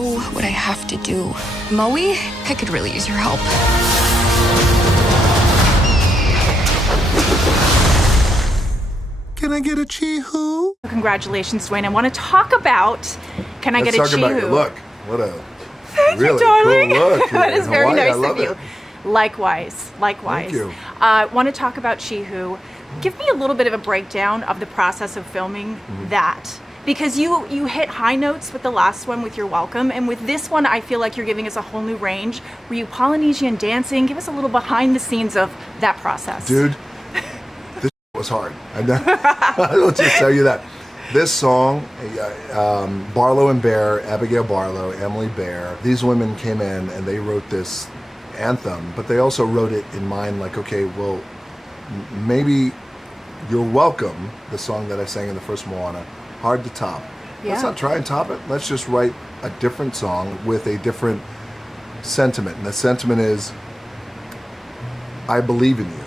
know what I have to do. Maui, I could really use your help. Can I get a Chihu? Congratulations, Dwayne. I want to talk about, can I get a Chihu? Let's talk about your look. What a Thank really you, darling. cool look. That is very Hawaii. nice I love of you. it. Likewise. Thank you. Want to talk about Chihu. Give me a little bit of a breakdown of the process of filming that. Because you hit high notes with the last one with You're Welcome, and with this one I feel like you're giving us a whole new range. Were you Polynesian dancing? Give us a little behind the scenes of that process. Dude, this was hard. I'll just tell you that. This song, Barlow and Bear, Abigail Barlow, Emily Bear, these women came in and they wrote this anthem, but they also wrote it in mind like, okay, well, maybe You're Welcome, the song that I sang in the first Moana, hard to top. Yeah. Let's not try and top it. Let's just write a different song with a different sentiment. And the sentiment is, I believe in you.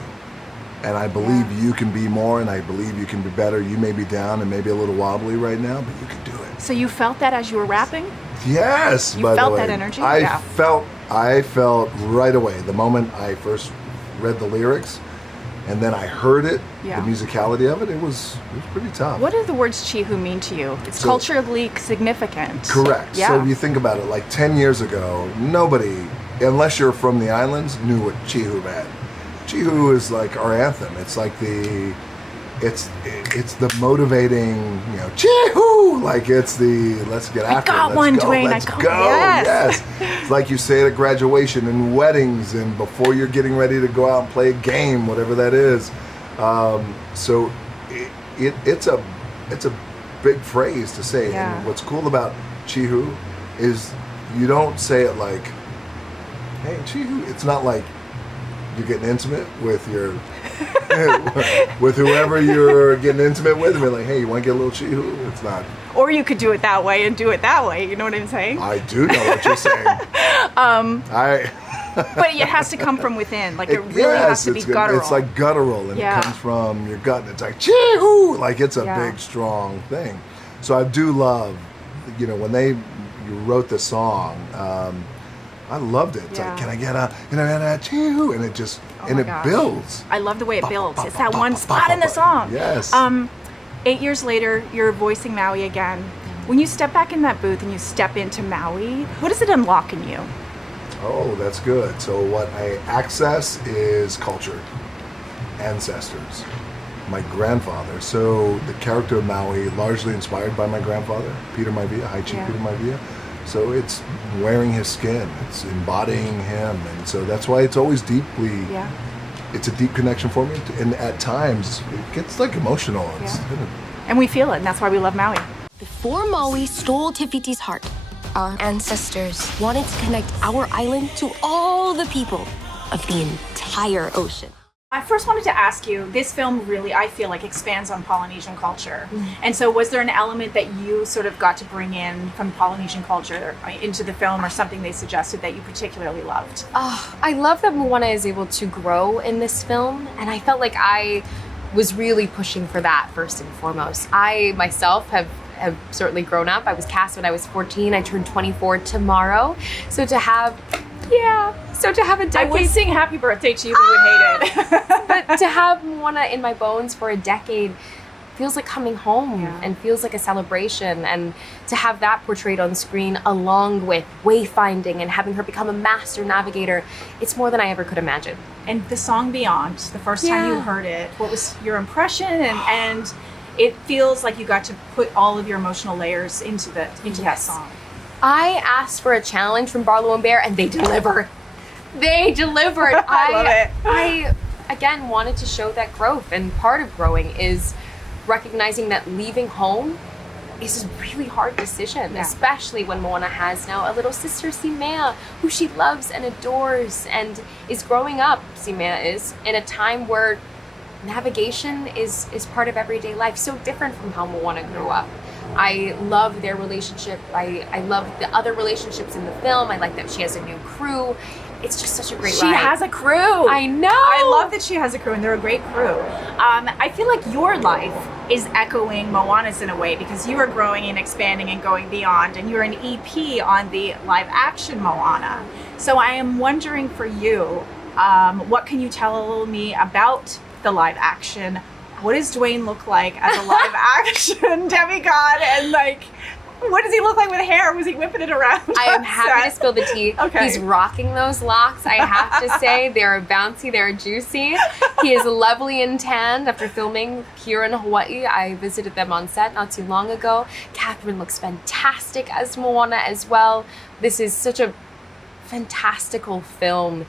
And I believe you can be more, and I believe you can be better. You may be down and maybe a little wobbly right now, but you can do it. So you felt that as you were rapping? Yes, You by felt the way. that energy? I Yeah. felt right away the moment I first read the lyrics, and then I heard it, Yeah. the musicality of it. It was pretty tough. What do the words Chihu mean to you? It's So- culturally significant. Correct. Yeah. So if you think about it, like 10 years ago, nobody, unless you're from the islands, knew what Chihu meant. Chihu is like our anthem. It's like it's the motivating, Chihu! Like it's the, let's get after it. got Let's one, go. Dwayne. Let's I got go. one. Yes. It's like you say it at graduation and weddings and before you're getting ready to go out and play a game, whatever that is. So it's a big phrase to say. Yeah. And what's cool about Chihu is you don't say it like, hey, Chihu. It's not like you're getting intimate with your with whoever you're getting intimate with, and be like, hey, you want to get a little Chihu? It's not. Or you could do it that way and do it that way. You know what I'm saying? I do know what you're saying. But it has to come from within. Like it really has to be guttural. It's like guttural, and Yeah. it comes from your gut, and it's like Chihu, like it's a Yeah. big, strong thing. So I do love, when you wrote the song. I loved it. It's Yeah. like, can I get a Chihu? And it just my it gosh. builds. I love the way it builds. It's that one spot in the song. Yes. 8 years later, you're voicing Maui again. When you step back in that booth and you step into Maui, what does it unlock in you? Oh, that's good. So what I access is culture, ancestors, my grandfather. So the character of Maui, largely inspired by my grandfather, Peter Maivia, High Chief Yeah. Peter Maivia. So it's wearing his skin, it's embodying him, and so that's why it's always deeply. Yeah. It's a deep connection for me, and at times it gets like emotional. It's, And we feel it, and that's why we love Maui. Before Maui stole Te Fiti's heart, our ancestors wanted to connect our island to all the people of the entire ocean. I first wanted to ask you, this film really, I feel like, expands on Polynesian culture. And so was there an element that you sort of got to bring in from Polynesian culture into the film, or something they suggested that you particularly loved? I love that Moana is able to grow in this film, and I felt like I was really pushing for that first and foremost. I myself have certainly grown up. I was cast when I was 14. I turned 24 tomorrow. So to have a decade. I would sing happy birthday to you, but you would hate it. But to have Moana in my bones for a decade feels like coming home and feels like a celebration. And to have that portrayed on screen along with wayfinding and having her become a master navigator, it's more than I ever could imagine. And the song Beyond, the first time you heard it, what was your impression? And it feels like you got to put all of your emotional layers into that song. I asked for a challenge from Barlow and Bear, and they delivered. They delivered. I love it. I, again, wanted to show that growth, and part of growing is recognizing that leaving home is a really hard decision, especially when Moana has now a little sister, Simea, who she loves and adores, and is growing up, Simea is, in a time where navigation is part of everyday life, so different from how Moana grew up. I love their relationship. I love the other relationships in the film. I like that she has a new crew. It's just such a great ride. She has a crew. I know. I love that she has a crew, and they're a great crew. I feel like your life is echoing Moana's in a way, because you are growing and expanding and going beyond, and you're an EP on the live action Moana. So I am wondering for you, what can you tell me about the live action? What does Dwayne look like as a live action demigod? And like, what does he look like with hair? Was he whipping it around? I am happy to spill the tea. Okay. He's rocking those locks. I have to say, they're bouncy, they're juicy. He is lovely and tanned after filming here in Hawaii. I visited them on set not too long ago. Catherine looks fantastic as Moana as well. This is such a fantastical film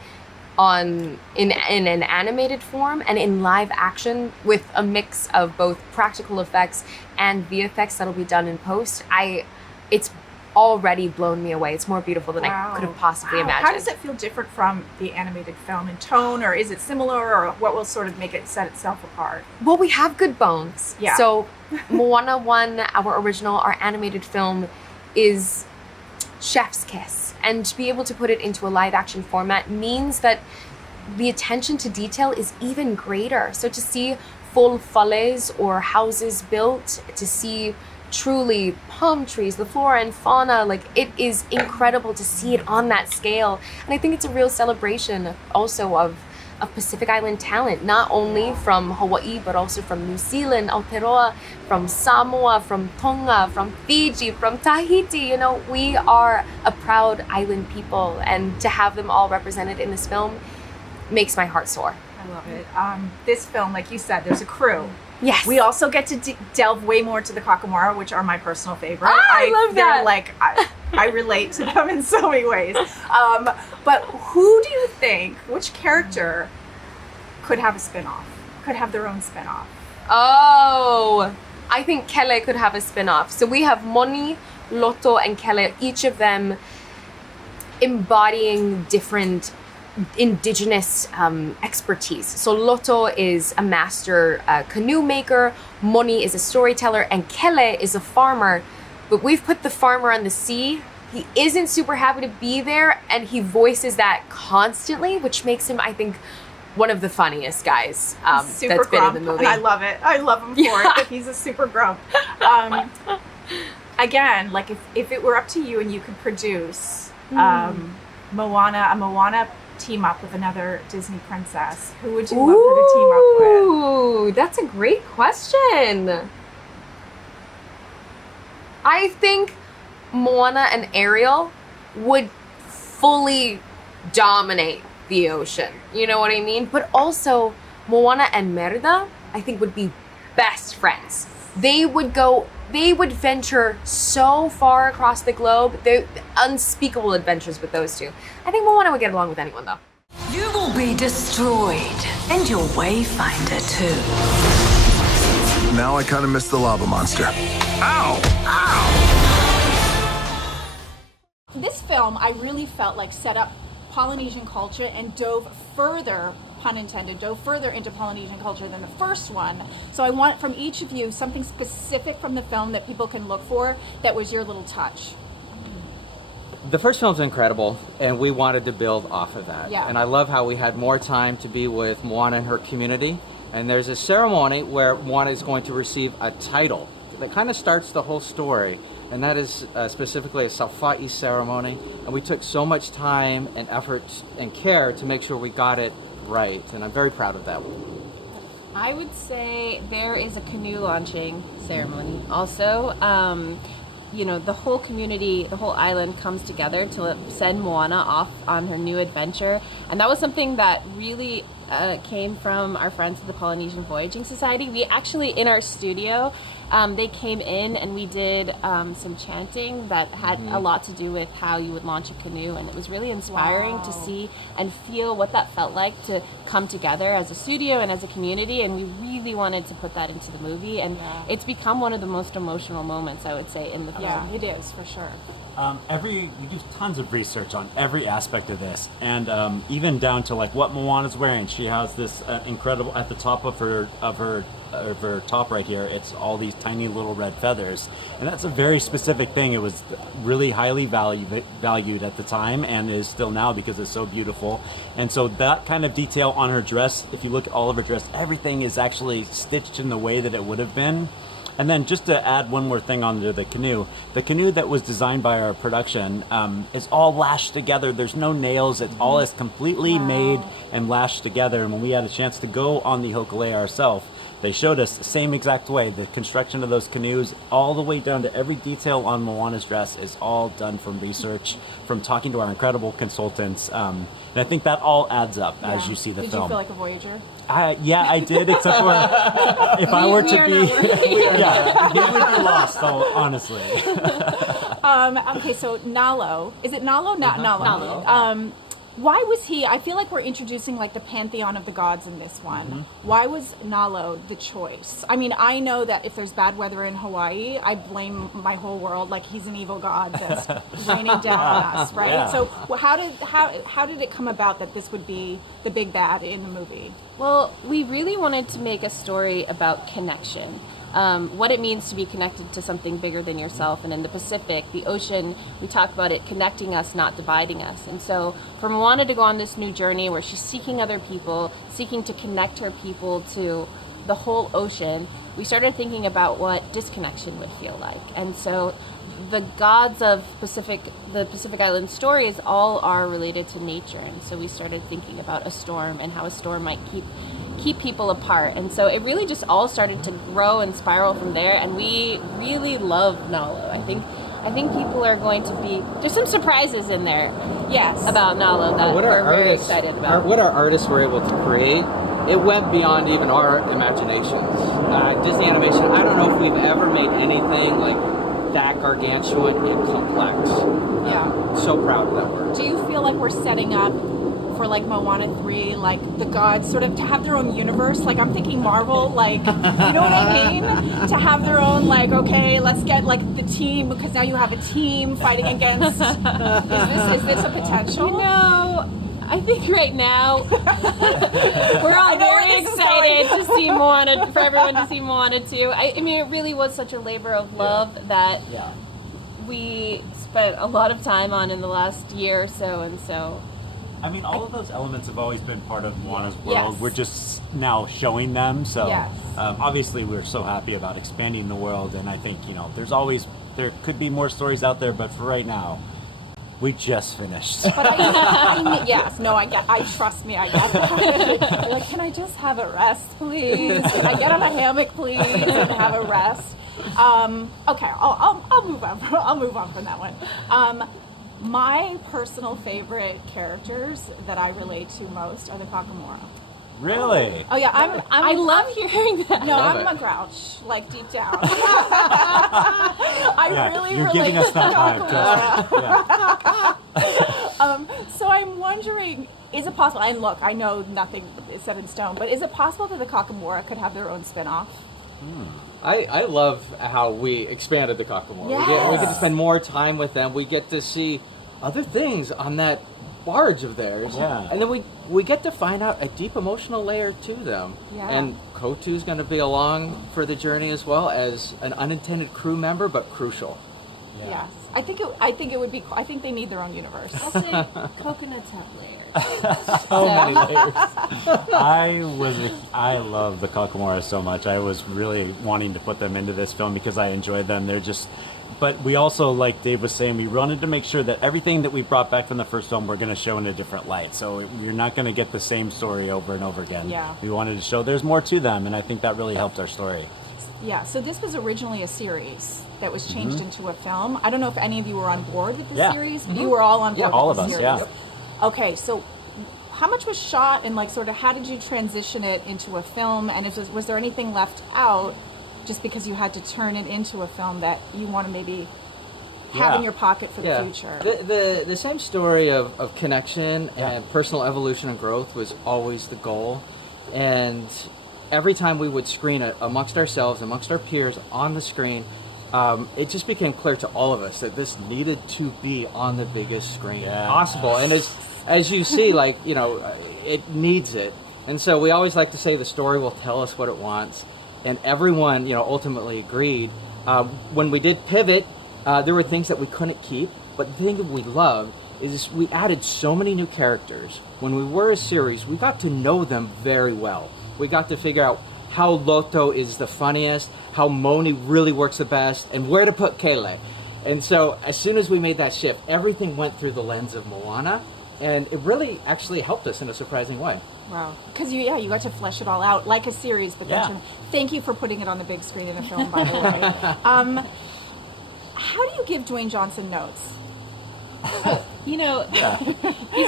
in an animated form and in live action with a mix of both practical effects and VFX that'll be done in post. It's already blown me away. It's more beautiful than I could have possibly imagined. How does it feel different from the animated film in tone, or is it similar, or what will sort of make it set itself apart? Well, we have good bones. Yeah. So Moana 1, our original, our animated film, is chef's kiss. And to be able to put it into a live action format means that the attention to detail is even greater. So to see full fales or houses built, to see truly palm trees, the flora and fauna, like, it is incredible to see it on that scale. And I think it's a real celebration also of Pacific Island talent, not only from Hawaii, but also from New Zealand, Aotearoa, from Samoa, from Tonga, from Fiji, from Tahiti. You know, we are a proud island people, and to have them all represented in this film makes my heart soar. I love it. This film, like you said, there's a crew. Yes. We also get to delve way more to the Kakamora, which are my personal favorite. I love that. They're like, I relate to them in so many ways. But who do you think, which character could have a spin-off, could have their own spin-off? Oh, I think Kele could have a spin-off. So we have Moni, Loto, and Kele, each of them embodying different indigenous expertise. So Loto is a master canoe maker, Moni is a storyteller, and Kele is a farmer. But we've put the farmer on the sea. He isn't super happy to be there, and he voices that constantly, which makes him, I think, one of the funniest guys that's been in the movie. And I love it. I love him for it, but he's a super grump. Again, like if it were up to you and you could produce a Moana team up with another Disney princess, who would you love her to team up with? Ooh, that's a great question. I think Moana and Ariel would fully dominate the ocean. You know what I mean? But also, Moana and Merda, I think, would be best friends. They would venture so far across the globe. They're unspeakable adventures with those two. I think Moana would get along with anyone, though. You will be destroyed, and your wayfinder too. Now I kind of miss the lava monster. Ow! Ow! This film, I really felt like set up Polynesian culture and dove further, pun intended, dove further into Polynesian culture than the first one. So I want from each of you something specific from the film that people can look for that was your little touch. The first film's incredible, and we wanted to build off of that. Yeah. And I love how we had more time to be with Moana and her community. And there's a ceremony where Moana is going to receive a title that kind of starts the whole story. And that is specifically a Sawha'i ceremony. And we took so much time and effort and care to make sure we got it right. And I'm very proud of that one. I would say there is a canoe launching ceremony. Also, the whole community, the whole island comes together to send Moana off on her new adventure. And that was something that really came from our friends at the Polynesian Voyaging Society. We actually, in our studio, they came in and we did some chanting that had a lot to do with how you would launch a canoe, and it was really inspiring to see and feel what that felt like to come together as a studio and as a community, and we really wanted to put that into the movie, and it's become one of the most emotional moments, I would say, in the film. Yeah, it is, for sure. We do tons of research on every aspect of this, and even down to like what Moana's wearing. She has this incredible, at the top of her of her top right here, it's all these tiny little red feathers, and that's a very specific thing. It was really highly valued at the time, and is still now because it's so beautiful. And so that kind of detail on her dress, if you look at all of her dress, everything is actually stitched in the way that it would have been. And then just to add one more thing onto the canoe that was designed by our production is all lashed together. There's no nails. It all is completely made and lashed together. And when we had a chance to go on the Hokulea ourselves, they showed us the same exact way. The construction of those canoes, all the way down to every detail on Moana's dress, is all done from research, from talking to our incredible consultants. And I think that all adds up as you see the film. Did you feel like a voyager? Yeah, I did, except for if I were to be, yeah, he would be lost, honestly. Okay, so Nalo, is it Nalo? Not Nalo. Why was he, I feel like we're introducing like the pantheon of the gods in this one. Why was Nalo the choice? I mean, I know that if there's bad weather in Hawaii, I blame my whole world, like he's an evil god that's raining down on us, right? Yeah. So how did it come about that this would be the big bad in the movie? Well, we really wanted to make a story about connection. What it means to be connected to something bigger than yourself. And in the Pacific, the ocean, we talk about it connecting us, not dividing us. And so for Moana to go on this new journey where she's seeking other people, seeking to connect her people to the whole ocean, we started thinking about what disconnection would feel like. And so the gods of the Pacific Island stories all are related to nature. And so we started thinking about a storm and how a storm might keep people apart. And so it really just all started to grow and spiral from there, and we really love Nalo. I think people are going to be, there's some surprises in there, yes, about Nalo that we're very excited about. What our artists were able to create, it went beyond even our imaginations. Disney animation, I don't know if we've ever made anything like that gargantuan and complex. Yeah. So proud of that work. Do you feel like we're setting up for like Moana 3, like the gods sort of to have their own universe? Like I'm thinking Marvel, like, you know what I mean? To have their own, like, okay, let's get like the team, because now you have a team fighting against, is this a potential? You know, I think right now we're all very excited to see Moana, for everyone to see Moana 2. I mean, it really was such a labor of love that we spent a lot of time on in the last year or so, and so I mean, all of those elements have always been part of Moana's world. Yes. We're just now showing them. So Yes. Obviously we're so happy about expanding the world. And I think, there could be more stories out there, but for right now, we just finished. But trust me, I get that. Like, can I just have a rest, please? Can I get on a hammock, please, and have a rest? Okay, I'll move on. I'll move on from that one. My personal favorite characters that I relate to most are the Kakamora. Really? Oh yeah, I love hearing that. No, I'm a grouch, like deep down. Really you're relate giving us to that Kakamora. vibe. Yeah. So I'm wondering, is it possible, and look, I know nothing is set in stone, but is it possible that the Kakamora could have their own spin-off? I love how we expanded the Kakamora. Yes. We get to spend more time with them. We get to see other things on that barge of theirs. Yeah. And then we get to find out a deep emotional layer to them. Yeah. And Kotu's going to be along for the journey as well as an unintended crew member, but crucial. Yeah. Yes. I think it would be cool. I think they need their own universe. I'll say coconuts have layers. So many layers. I love the Kakamora so much. I was really wanting to put them into this film because I enjoyed them. But we also, like Dave was saying, we wanted to make sure that everything that we brought back from the first film we're going to show in a different light. So you're not going to get the same story over and over again. Yeah. We wanted to show there's more to them, and I think that really helped our story. Yeah, so this was originally a series that was changed into a film. I don't know if any of you were on board with the series. You were all on board all with of the us, series. yeah. Okay, so how much was shot, and like sort of how did you transition it into a film, and was there anything left out just because you had to turn it into a film that you want to maybe have in your pocket for the future? The same story of connection and personal evolution and growth was always the goal. And every time we would screen it amongst ourselves, amongst our peers on the screen, it just became clear to all of us that this needed to be on the biggest screen possible. And as you see, it needs it. And so we always like to say the story will tell us what it wants. and everyone, ultimately agreed. When we did pivot, there were things that we couldn't keep, but the thing that we loved is we added so many new characters. When we were a series, we got to know them very well. We got to figure out how Loto is the funniest, how Moni really works the best, and where to put Kele. And so as soon as we made that shift, everything went through the lens of Moana, and it really actually helped us in a surprising way. Wow. Because you got to flesh it all out like a series, but Yeah. thank you for putting it on the big screen in a film, by the way. How do you give Dwayne Johnson notes? He's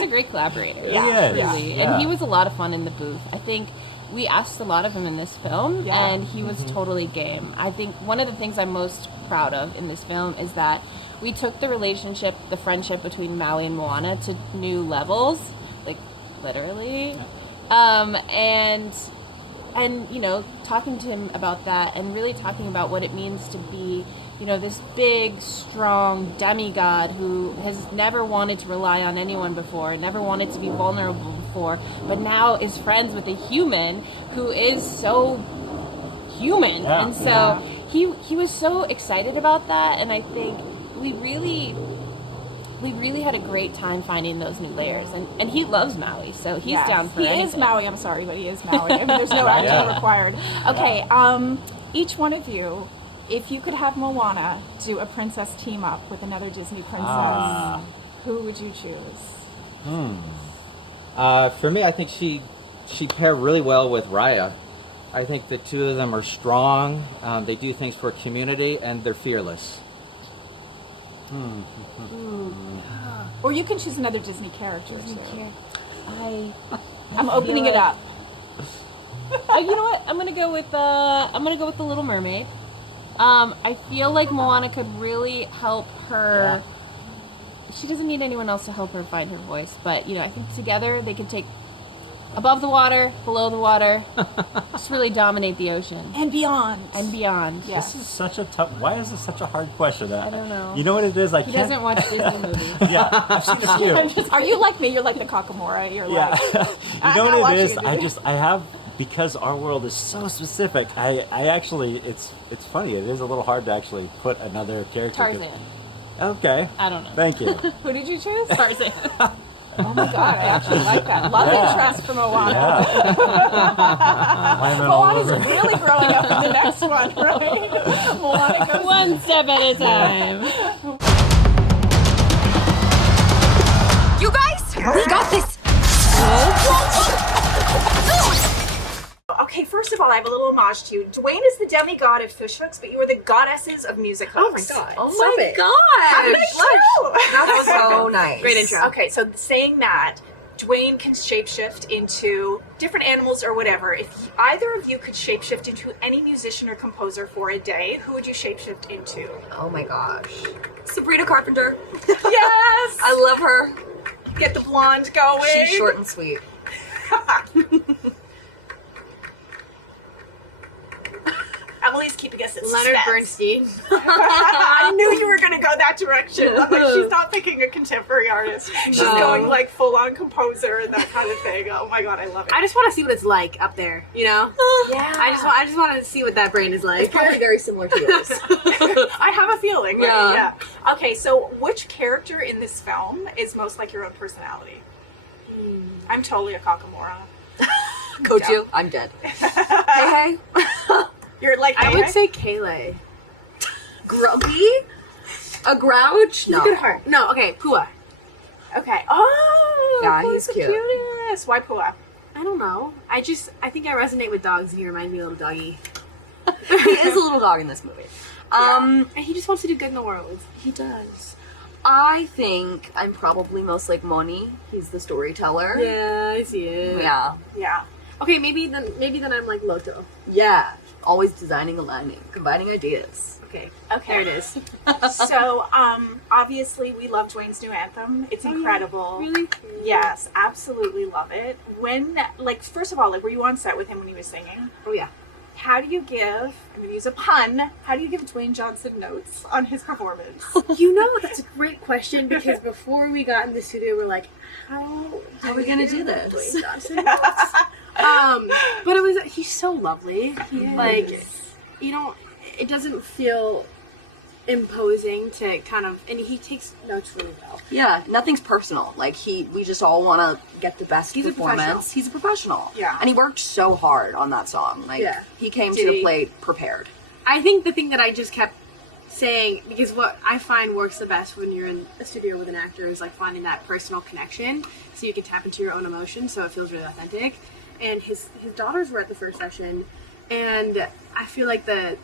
a great collaborator. Yeah. He is. Really. Yeah. And he was a lot of fun in the booth. I think we asked a lot of him in this film, and he was totally game. I think one of the things I'm most proud of in this film is that we took the relationship, the friendship between Maui and Moana to new levels, like literally. And talking to him about that and really talking about what it means to be, this big, strong demigod who has never wanted to rely on anyone before, never wanted to be vulnerable before, but now is friends with a human who is so human. Yeah. And so he was so excited about that, and I think we really had a great time finding those new layers. And he loves Maui, so he's down for anything. He is Maui, I'm sorry, but he is Maui. I mean, there's no acting required. Okay, each one of you, if you could have Moana do a princess team up with another Disney princess, who would you choose? For me, I think she paired really well with Raya. I think the two of them are strong, they do things for a community, and they're fearless. Or you can choose another Disney character too. I'm opening it up. Oh, you know what? I'm gonna go with the Little Mermaid. I feel like Moana could really help her. She doesn't need anyone else to help her find her voice, but I think together they could take above the water, below the water, just really dominate the ocean And beyond. Yeah. This is such a tough. Why is this such a hard question? I don't know. You know what it is? He doesn't watch Disney movies. Yeah, I've seen a few. Are you like me? You're like the Kakamora. You're like. You know what it is? I have, because our world is so specific. I actually, it's funny. It is a little hard to actually put another character. Tarzan. Okay. I don't know. Thank you. Who did you choose? Tarzan. Oh my god, I actually like that. Love interest from Moana. Moana's really growing up in the next one, right? Moana goes one step at a time. You guys, we got this. Okay, first of all, I have a little homage to you. Dwayne is the demigod of fish hooks, but you are the goddesses of music hooks. Oh my god. Oh my god. That was so nice. Great intro. Okay, so saying that, Dwayne can shapeshift into different animals or whatever. If either of you could shapeshift into any musician or composer for a day, who would you shapeshift into? Oh my gosh. Sabrina Carpenter. Yes! I love her. Get the blonde going. She's short and sweet. Emily's keeping us in Leonard suspense. Bernstein. I knew you were going to go that direction. I'm like, she's not picking a contemporary artist. She's going like full-on composer and that kind of thing. Oh my god, I love it. I just want to see what it's like up there, Yeah. I just want to see what that brain is like. Probably very similar to yours. I have a feeling. Right? Yeah. Okay, so which character in this film is most like your own personality? I'm totally a Kakamora. Go to. I'm dead. Hey. You're like, I would say Kele. Grumpy? A grouch? No. Look at her. No, okay, Pua. Okay. Oh, Yeah, Pua's he's the cute. cutest. Why Pua? I don't know. I think I resonate with dogs and he reminds me of a little doggy. He is a little dog in this movie. And he just wants to do good in the world. He does. I think I'm probably most like Moni. He's the storyteller. Yeah, I see it. Yeah. Yeah. Okay, maybe then I'm like Loto. Yeah. Always designing, aligning, combining ideas. Okay. Okay. There it is. So, obviously, we love Dwayne's new anthem. It's incredible. Really? Yes, absolutely love it. When, first of all, were you on set with him when he was singing? Oh yeah. How do you give, I'm going to use a pun, how do you give Dwayne Johnson notes on his performance? You know, that's a great question because before we got in the studio, we're like, how are we going to do this? Dwayne Johnson notes? But he's so lovely. Like, you know, it doesn't feel imposing to kind of, and he takes notes really well. Yeah, nothing's personal. Like we just all want to get the best performance. He's a professional. Yeah. And he worked so hard on that song. Like, he came to the plate prepared. I think the thing that I just kept saying, because what I find works the best when you're in a studio with an actor is like finding that personal connection so you can tap into your own emotions so it feels really authentic. And his daughters were at the first session, and I feel like the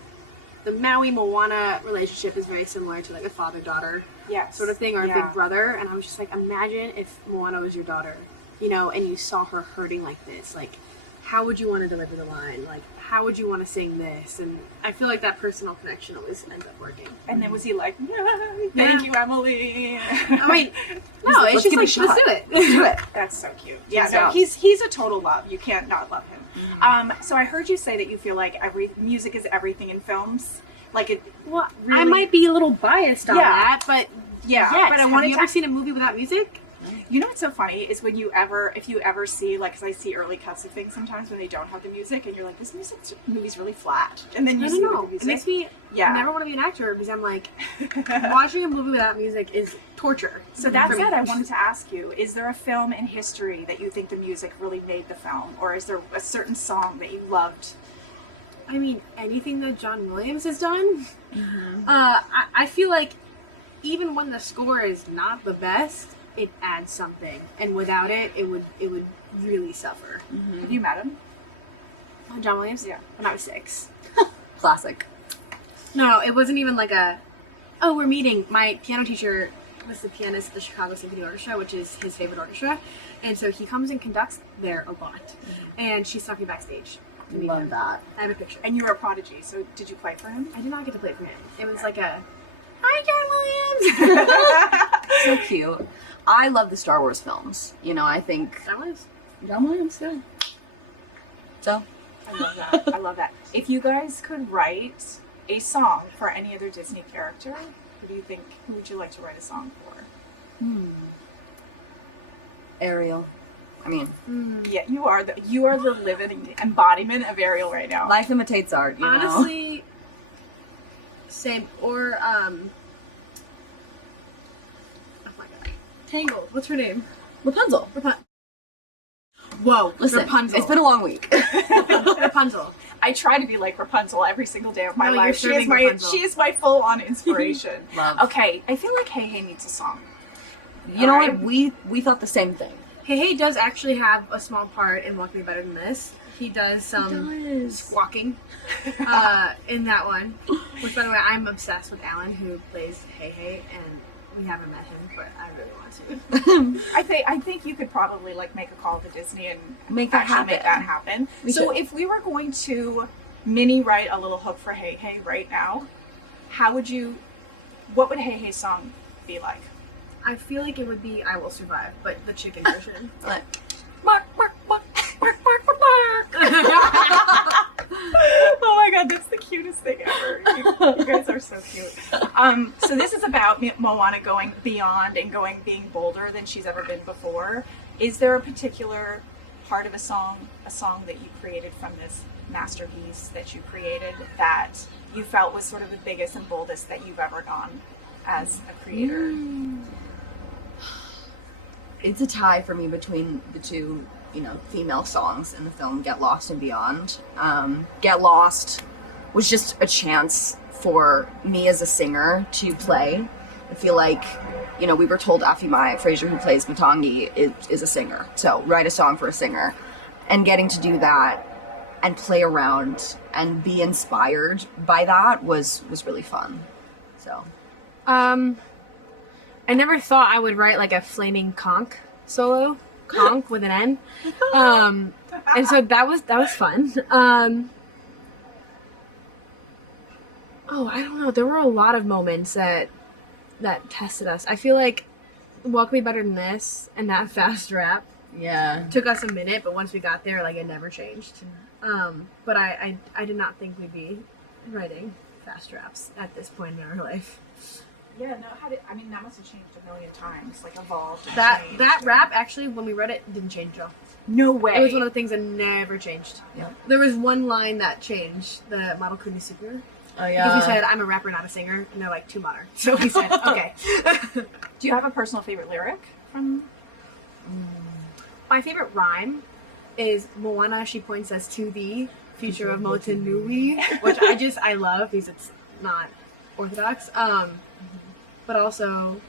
Maui-Moana relationship is very similar to like a father-daughter sort of thing, or a big brother. And I was just like, imagine if Moana was your daughter, you know, and you saw her hurting like this. Like, how would you want to deliver the line? Like, how would you want to sing this? And I feel like that personal connection always ends up working. And then was he like, thank you, Emily? I mean, no, it's just like, let's do it. Let's do it. That's so cute. Yeah, no, he's a total love. You can't not love him. So I heard you say that you feel like music is everything in films. Like it. Well, really... I might be a little biased on that, but yes. But have you ever seen a movie without music? You know what's so funny is if you ever see, like, because I see early cuts of things sometimes when they don't have the music, and you're like, this movie's really flat, and then you see the music. It makes me never want to be an actor because I'm like, watching a movie without music is torture. So that said, I wanted to ask you: is there a film in history that you think the music really made the film, or is there a certain song that you loved? I mean, anything that John Williams has done. I feel like even when the score is not the best, it adds something, and without it, it would really suffer. Have you met him? John Williams? Yeah. When I was 6. Classic. No, it wasn't even like we're meeting. My piano teacher was the pianist at the Chicago Symphony Orchestra, which is his favorite orchestra, and so he comes and conducts there a lot. And she stuck me backstage. Love that. I have a picture. And you were a prodigy, so did you play for him? I did not get to play for him. It was like a, hi, John Williams! So cute. I love the Star Wars films. You know, I think... John Williams, yeah. So? I love that. I love that. If you guys could write a song for any other Disney character, who would you like to write a song for? Ariel. I mean... Yeah, you are the living embodiment of Ariel right now. Life imitates art, you know? Honestly, same. Or, oh my god. Tangled. What's her name? Rapunzel. Whoa. Listen, Rapunzel. It's been a long week. Rapunzel. I try to be like Rapunzel every single day of my life. She is my full-on inspiration. Love. Okay, I feel like Hey Hey needs a song. You know what? We thought the same thing. Hey Hey does actually have a small part in Want Me Better Than This. He does some squawking in that one. Which, by the way, I'm obsessed with Alan, who plays Hey Hey, and we haven't met him, but I really want to. I think you could probably like make a call to Disney and make that happen. So if we were going to mini write a little hook for Hey Hey right now, what would Hey Hey's song be like? I feel like it would be I Will Survive, but the chicken version. Like, bark, bark, bark, bark, bark, bark, bark. Oh my god, that's the cutest thing ever. You guys are so cute. So this is about Moana going beyond and being bolder than she's ever been before. Is there a particular part of a song that you created from this masterpiece that you created that you felt was sort of the biggest and boldest that you've ever gone as a creator? It's a tie for me between the two, female songs in the film, Get Lost and Beyond. Get Lost was just a chance for me as a singer to play. I feel like, we were told Afimai Fraser, who plays Matangi, is a singer. So write a song for a singer. And getting to do that and play around and be inspired by that was really fun. So... I never thought I would write like a flaming conch solo, conch with an N. And so that was fun. I don't know. There were a lot of moments that tested us. I feel like Welcome Me Better Than This and that fast rap. Yeah. Took us a minute, but once we got there, like, it never changed. But I did not think we'd be writing fast raps at this point in our life. Yeah, no, I mean, that must have changed a million times, like evolved. And That changed. that rap actually, when we read it, didn't change at all. No way. It was one of the things that never changed. Yeah. There was one line that changed. The model couldn't super. Oh Because he said, "I'm a rapper, not a singer," and they're like, "Too modern." So he said, "Okay." Do you have a personal favorite lyric from? My favorite rhyme is Moana. She points us to the future of Motunui, which I love because it's not orthodox. But also,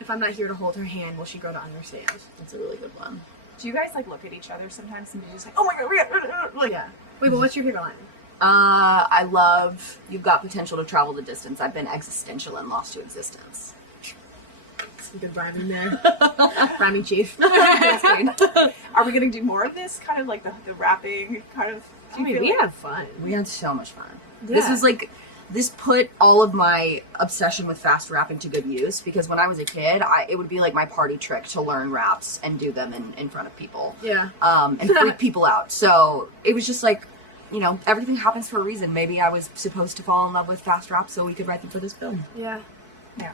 if I'm not here to hold her hand, will she grow to understand? That's a really good one. Do you guys like look at each other sometimes and you're just like, oh my god, Like, yeah. Wait, but what's your favorite line? I love "You've got potential to travel the distance. I've been existential and lost to existence." Some good rhyming there. Rhyming chief. Are we gonna do more of this? Kind of like the rapping kind of. I mean, we have fun. We had so much fun. Yeah. This was like, this put all of my obsession with fast rapping to good use, because when I was a kid, it would be like my party trick to learn raps and do them in front of people. Yeah. And freak people out. So it was just like, you know, everything happens for a reason. Maybe I was supposed to fall in love with fast rap so we could write them for this film. Yeah. Yeah.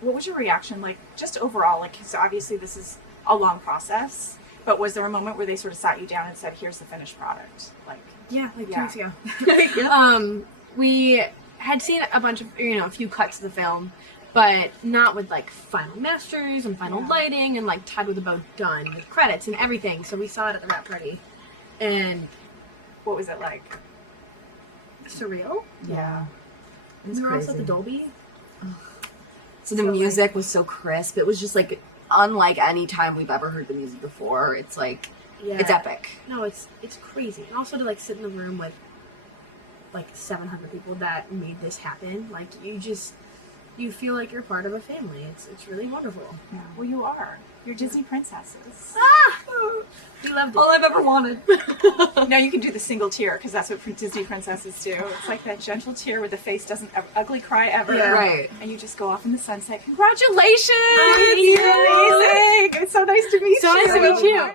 What was your reaction like, just overall? Like, because obviously this is a long process, but was there a moment where they sort of sat you down and said, "Here's the finished product"? Like, Yeah, like 2 Yeah. weeks ago. We had seen a bunch of, a few cuts of the film, but not with like final masters and final lighting and like tied with a bow done with credits and everything. So we saw it at the wrap party, and what was it like? Surreal. Yeah. It was We were also crazy. at the Dolby. So the music was so crisp. It was just like unlike any time we've ever heard the music before. It's like, Yeah. it's epic. No, it's crazy. And also to like sit in the room with like 700 people that made this happen. Like you feel like you're part of a family. It's really wonderful. Yeah. Well, you are. You're Disney princesses. We loved it. All I've ever wanted. Now you can do the single tear, because that's what Disney princesses do. It's like that gentle tear where the face doesn't ugly cry ever. Yeah. Right. And you just go off in the sunset. Congratulations! Thank you. You're amazing. It's so nice to meet you. So nice to meet you.